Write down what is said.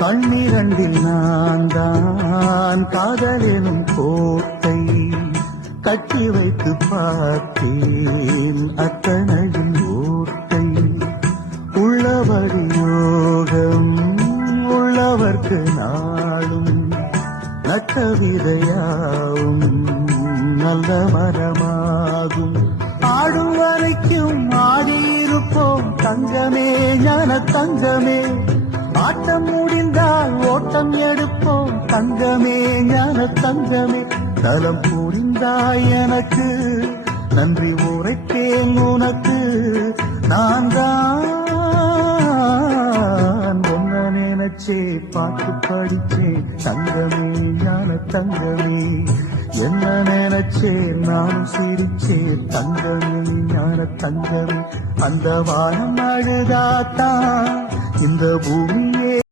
கண்ணிரண்டில் நான் தான் காதலெனும் கோட்டை கட்டி வைத்து பார்த்தேன் அத்தனையும் ஓட்டை உள்ளபடி யோகம் உள்ளவர்க்கு நாளும் நட்ட விதையாவும் நல்ல மரமாகும் ஆடும் வரைக்கும் ஆடியிருப்போம் தங்கமே ஞான தங்கமே ஆட்டம் முடிந்தால் ஓட்டம் எடுப்போம் தங்கமே ஞான தங்கமே நலம் புரிந்தாய் எனக்கு நன்றி உரைத்தேன் உனக்கு நான் தான் ஒன்ன நினைச்சே பாட்டு படிச்சேன் தங்கமே ஞான தங்கமே என்ன நினைச்சே நான் சிரிச்சேன் தங்கமே ஞான தங்கமே அந்த வானம் அழுதாத்தான் இந்த பூமியே